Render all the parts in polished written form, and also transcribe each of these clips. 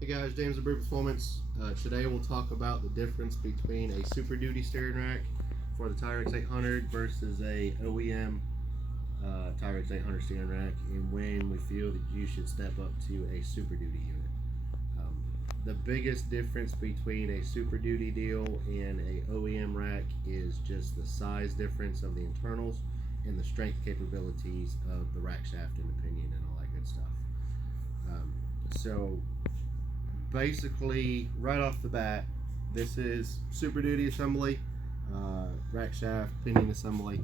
Hey guys, James of Brew Performance. Today we'll talk about the difference between a Super Duty steering rack for the Tyrex 800 versus a OEM Tyrex 800 steering rack, and when we feel that you should step up to a Super Duty unit. The biggest difference between a Super Duty deal and a OEM rack is just the size difference of the internals and the strength capabilities of the rack shaft and the pinion and all that good stuff. So basically, right off the bat, this is Super Duty assembly, rack shaft, pinion assembly,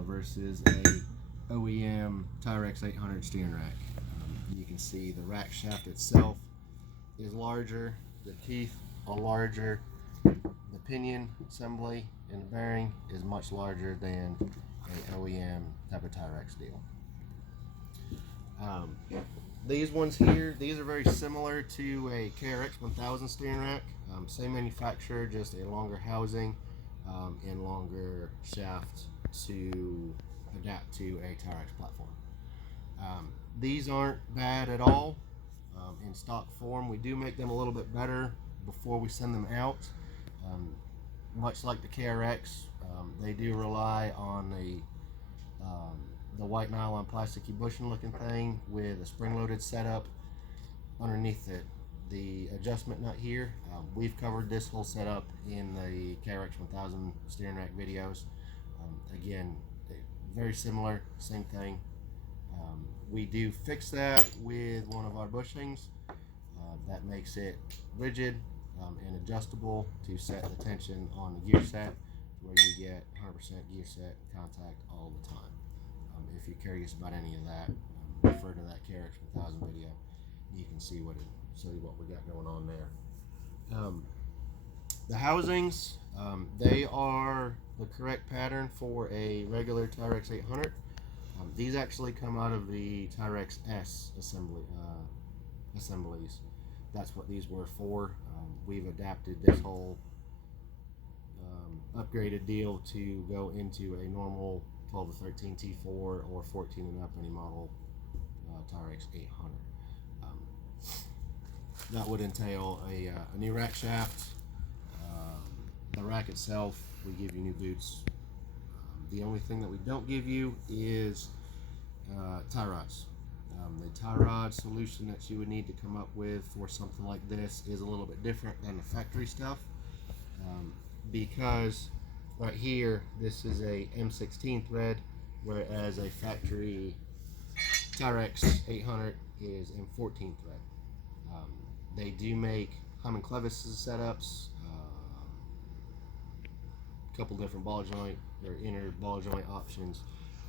versus a OEM Tyrex 800 steering rack. You can see the rack shaft itself is larger, the teeth are larger, the pinion assembly and the bearing is much larger than a OEM type of Tyrex deal. These ones here, these are very similar to a KRX 1000 steering rack. Same manufacturer, just a longer housing and longer shaft to adapt to a Tyrex platform. These aren't bad at all. In stock form, we do make them a little bit better before we send them out. Much like the KRX, they do rely on the white nylon plasticky bushing looking thing with a spring-loaded setup underneath it. The adjustment nut here, we've covered this whole setup in the KRX 1000 steering rack videos. Again, very similar, same thing. We do fix that with one of our bushings. That makes it rigid and adjustable to set the tension on the gear set, where you get 100% gear set contact all the time. If you're curious about any of that, refer to that KRX 1000 video. You can see what we got going on there. The housings, they are the correct pattern for a regular Tyrex 800. These actually come out of the Tyrex S assemblies. That's what these were for. We've adapted this whole upgraded deal to go into a normal 12 to 13 T4 or 14 and up any model Tyrex 800. That would entail a new rack shaft. The rack itself, we give you new boots. The only thing that we don't give you is tie rods. The tie rod solution that you would need to come up with for something like this is a little bit different than the factory stuff, because right here this is a M16 thread, whereas a factory Tyrex 800 is M14 thread. They do make Hammond Clevis setups, a couple different ball joint or inner ball joint options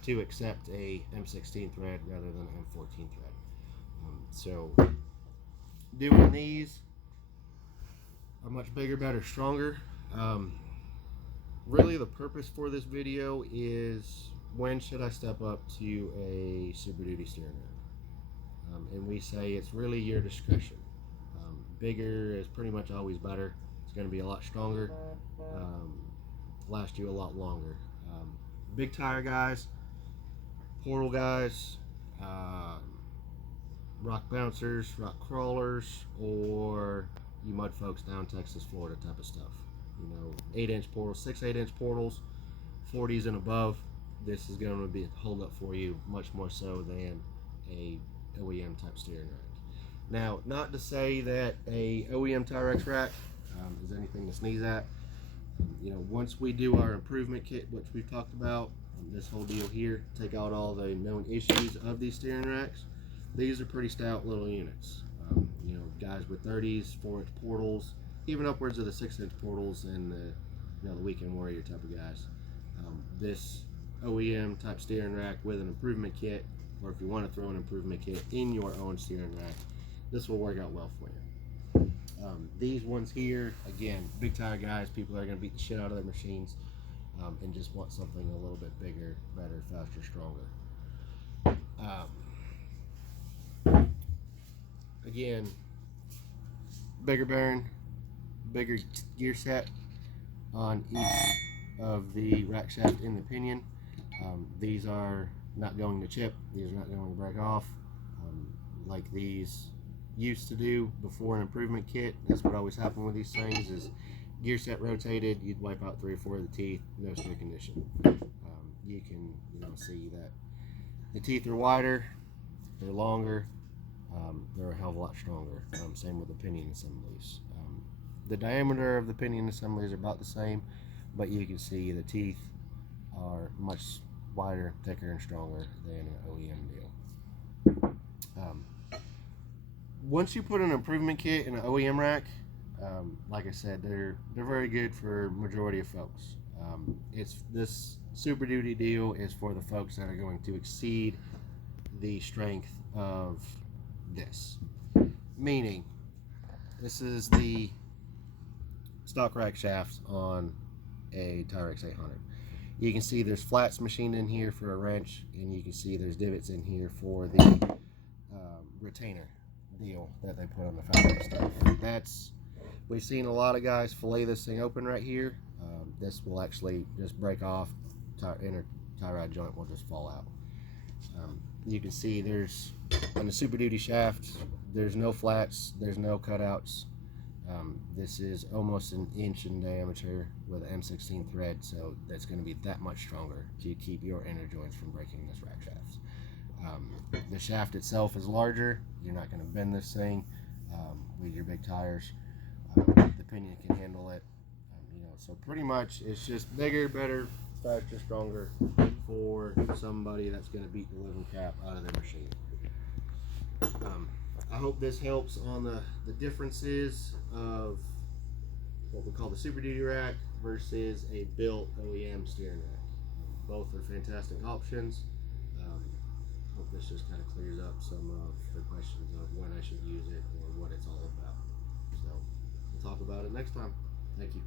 to accept a M16 thread rather than an M14 thread. So doing these are much bigger, better, stronger. Really the purpose for this video is, when should I step up to a Super Duty steering rack? And we say it's really your discretion. Bigger is pretty much always better. It's going to be a lot stronger, last you a lot longer. Big tire guys, portal guys, rock bouncers, rock crawlers, or you mud folks down Texas, Florida type of stuff. 8-inch portals, 6-8-inch portals, 40s and above. This is going to be a hold up for you much more so than a OEM type steering rack. Now, not to say that a OEM Tyrex rack is anything to sneeze at. Once we do our improvement kit, which we've talked about, this whole deal here, take out all the known issues of these steering racks. These are pretty stout little units. Guys with 30s, 4-inch portals, even upwards of the 6-inch portals, and the weekend warrior type of guys. This OEM type steering rack with an improvement kit, or if you want to throw an improvement kit in your own steering rack, this will work out well for you. These ones here, again, big tire guys, people are going to beat the shit out of their machines and just want something a little bit bigger, better, faster, stronger. Again, bigger bearing, bigger gear set on each of the rack shaft and the pinion. These are not going to chip, these are not going to break off. Like these used to do before an improvement kit. That's what always happened with these things is gear set rotated, you'd wipe out 3 or 4 of the teeth, no steer condition. You can see that the teeth are wider, they're longer, they're a hell of a lot stronger. Same with the pinion assemblies. The diameter of the pinion assemblies are about the same, but you can see the teeth are much wider, thicker, and stronger than an OEM deal. Once you put an improvement kit in an OEM rack, like I said, they're very good for majority of folks. It's this Super Duty deal is for the folks that are going to exceed the strength of this. Meaning, this is the stock rack shaft on a Tyrex 800. You can see there's flats machined in here for a wrench, and you can see there's divots in here for the retainer deal that they put on the factory stuff. We've seen a lot of guys fillet this thing open right here. This will actually just break off, inner tie rod joint will just fall out. You can see there's on the Super Duty shaft, there's no flats, there's no cutouts. This is almost an inch in diameter with an M16 thread, so that's going to be that much stronger to keep your inner joints from breaking this rack shaft. The shaft itself is larger. You're not going to bend this thing with your big tires. The pinion can handle it. So pretty much it's just bigger, better, faster, stronger for somebody that's going to beat the living crap out of their machine. I hope this helps on the differences of what we call the Super Duty rack versus a built OEM steering rack. Both are fantastic options. Hope this just kind of clears up some of the questions of when I should use it or what it's all about. So we'll talk about it next time. Thank you.